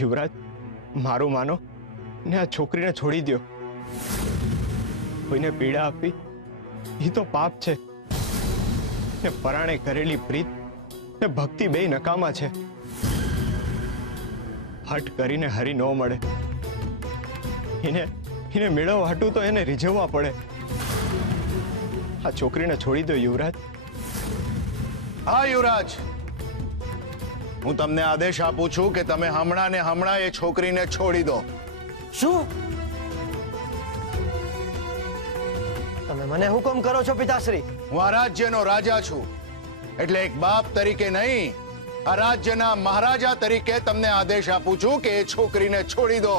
યુવરાજ, મારું માનો ને આ છોકરીને છોડી દો. કોઈને પીડા આપવી એ તો પાપ છે ને પરાણે કરેલી પ્રીત ને ભક્તિ બેય નકામા છે. હટ કરીને હરી ન મળે. એને મેળવવા હાટું તો એને રીઝવવા પડે. આ છોકરીને છોડી દો યુવરાજ. હા યુવરાજ, હું તમને આદેશ આપું છું કે તમે હમણાં ને હમણાં એ છોકરીને છોડી દો. શું તમે મને હુકમ કરો છો પિતાશ્રી? હું આ રાજ્યનો રાજા છું, એટલે એક બાપ તરીકે નહીં, આ રાજ્યના મહારાજા તરીકે તમને આદેશ આપું છું કે એ છોકરીને છોડી દો.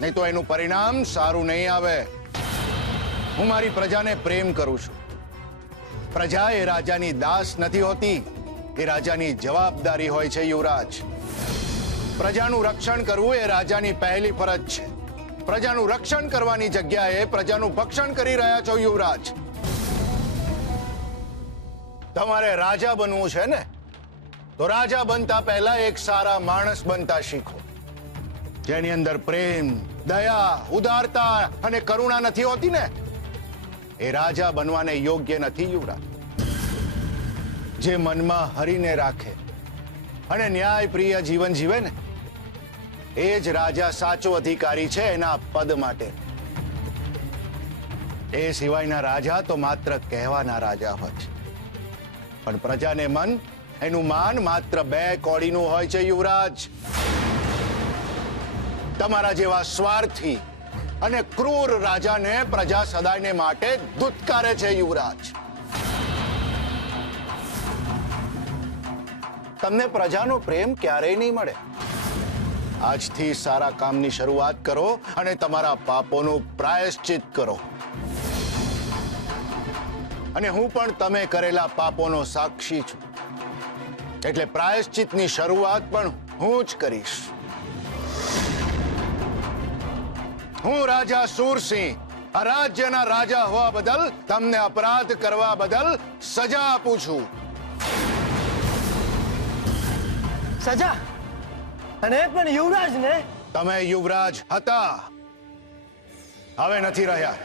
નહીં તો એનું પરિણામ સારું નહીં આવે. હું મારી પ્રજાને પ્રેમ કરું છું. પ્રજા એ રાજાની દાસ નથી હોતી, એ રાજાની જવાબદારી હોય છે યુવરાજ. પ્રજાનું રક્ષણ કરવું એ રાજાની પહેલી ફરજ છે. પ્રજાનું રક્ષણ કરવાની જગ્યાએ પ્રજાનું ભક્ષણ કરી રહ્યા છો યુવરાજ. તમારે રાજા બનવું છે ને, તો રાજા બનતા પહેલા એક સારા માણસ બનતા શીખો, જેની અંદર પ્રેમ, દયા, ઉદારતા અને કરુણા નથી હોતી ને, એ રાજા બનવાને યોગ્ય નથી યુવરાજ. જે મનમાં હરીને રાખે અને ન્યાયપ્રિય જીવન જીવે ને, એ જ રાજા સાચો અધિકારી છે એના પદ માટે. એ સિવાયના રાજા તો માત્ર કહેવાના રાજા હોય છે, પણ પ્રજાને મન, એનું માન માત્ર 2 કોડીનું હોય છે યુવરાજ. તમારા જેવા સ્વાર્થી અને ક્રૂર રાજાને પ્રજા સદાયને માટે ધુત્કારે છે યુવરાજ. તમને પ્રજાનો પ્રેમ ક્યારેય નહીં મળે. આજથી સારા કામની શરૂઆત કરો અને તમારા પાપોનું પ્રાયશ્ચિત કરો. અને હું પણ તમે કરેલા પાપોનો સાક્ષી છું, એટલે પ્રાયશ્ચિતની શરૂઆત પણ હું જ કરીશ. હું રાજા શૂરસિંહ આ રાજ્યના રાજા હોવા બદલ તમને અપરાધ કરવા બદલ સજા આપું છું. સજા? અને એ પણ યુવરાજ ને? તમે યુવરાજ હતા, હવે નથી રહ્યા.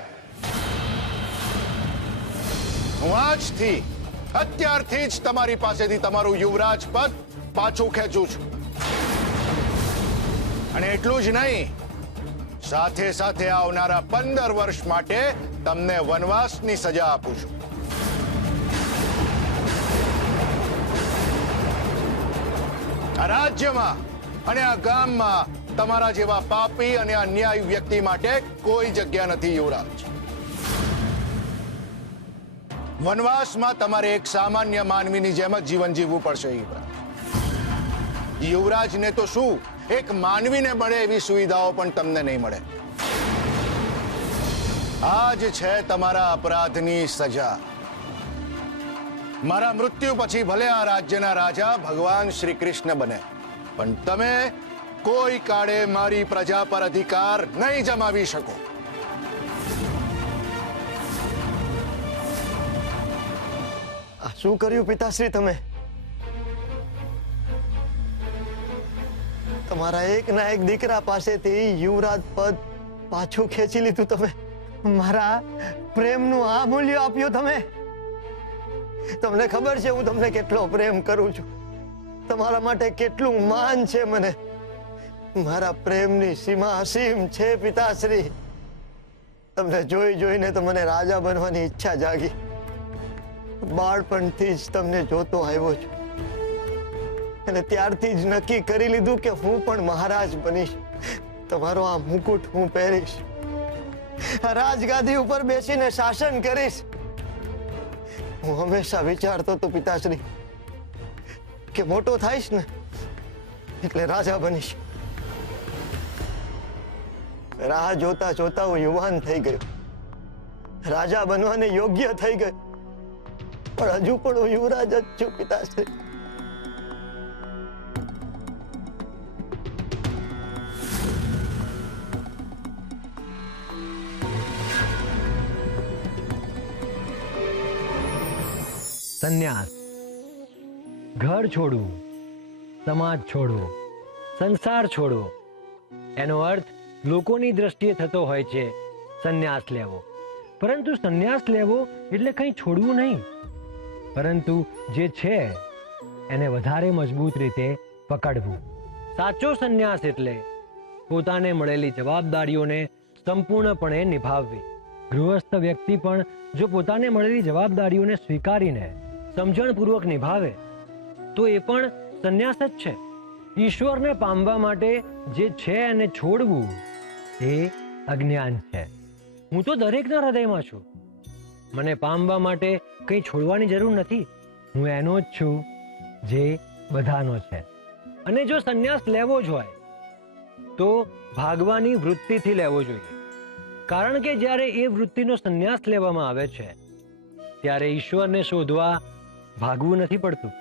હું આજથી, અત્યારથી જ તમારી પાસેથી તમારું યુવરાજ પદ પાછું ખેંચું છું. અને એટલું જ નહીં, સાથે સાથે આવનારા 15 વર્ષ માટે તમને વનવાસની સજા આપું છું. આ રાજ્યમાં અને આ ગામમાં તમારા જેવા પાપી અને અન્યાયી વ્યક્તિ માટે કોઈ જગ્યા નથી યુવરાજ. વનવાસમાં તમારે એક સામાન્ય માનવીની જેમ જ જીવન જીવવું પડશે યુવરાજ. યુવરાજને તો શું, એક માનવીને મળે એવી સુવિધાઓ પણ તમને નહીં મળે. આ જ છે તમારા અપરાધની સજા. મારા મૃત્યુ પછી ભલે આ રાજ્યના રાજા ભગવાન શ્રી કૃષ્ણ બને, પણ તમે કોઈ કાળે મારી પ્રજા પર અધિકાર નહીં જમાવી શકો. આ શું કર્યું પિતાશ્રી તમે? તમારા એકના એક દીકરા પાસેથી યુવરાજ પદ પાછું ખેંચી લીધું તમે. મારા પ્રેમનું આ મૂલ્ય આપ્યું તમે. તમને ખબર છે હું તમને કેટલો પ્રેમ કરું છું, તમારા માટે કેટલું માન છે મને. મારા પ્રેમની સીમા અસીમ છે પિતાશ્રી. તમને જોઈ જોઈને તો મને રાજા બનવાની ઈચ્છા જાગી. બાળપણથી જ તમને જોતો આવ્યો છું અને ત્યારથી જ નક્કી કરી લીધું કે હું પણ મહારાજ બનીશ. તમારો આ મુકુટ હું પહેરીશ, આ રાજગાદી ઉપર બેસીને શાસન કરીશ. હું હંમેશા વિચારતો હતો પિતાશ્રી કે મોટો થાઈશ ને એટલે રાજા બનીશ. રાહ જોતા જોતા હું યુવાન થઈ ગયો, રાજા બનવાને યોગ્ય થઈ ગયો, પણ હજુ પણ હું યુવરાજ જ છું પિતાશ્રી. સંન્યાસ, ઘર છોડવું સમાજ છોડવો, સંસાર છોડવો. એનો અર્થ લોકોની દ્રષ્ટિએ થતો હોય છે સંન્યાસ લેવો. પરંતુ સંન્યાસ લેવો એટલે કંઈ છોડવું નહીં, પરંતુ જે છે એને વધારે મજબૂત રીતે પકડવું. સાચો સંન્યાસ એટલે પોતાને મળેલી જવાબદારીઓને સંપૂર્ણપણે નિભાવવી. ગૃહસ્થ વ્યક્તિ પણ જો પોતાને મળેલી જવાબદારીઓને સ્વીકારીને સમજણપૂર્વક નિભાવે તો એ પણ સંન્યાસ જ છે. ઈશ્વરને પામવા માટે જે છે એને છોડવું એ અજ્ઞાન છે. હું તો દરેકના હૃદયમાં છું. મને પામવા માટે કંઈ છોડવાની જરૂર નથી. હું એનો જ છું જે બધાનો છે. અને જો સંન્યાસ લેવો જ હોય તો ભાગવાની વૃત્તિથી લેવો જોઈએ. કારણ કે જ્યારે એ વૃત્તિનો સંન્યાસ લેવામાં આવે છે ત્યારે ઈશ્વરને શોધવા ભાગવું નથી પડતું.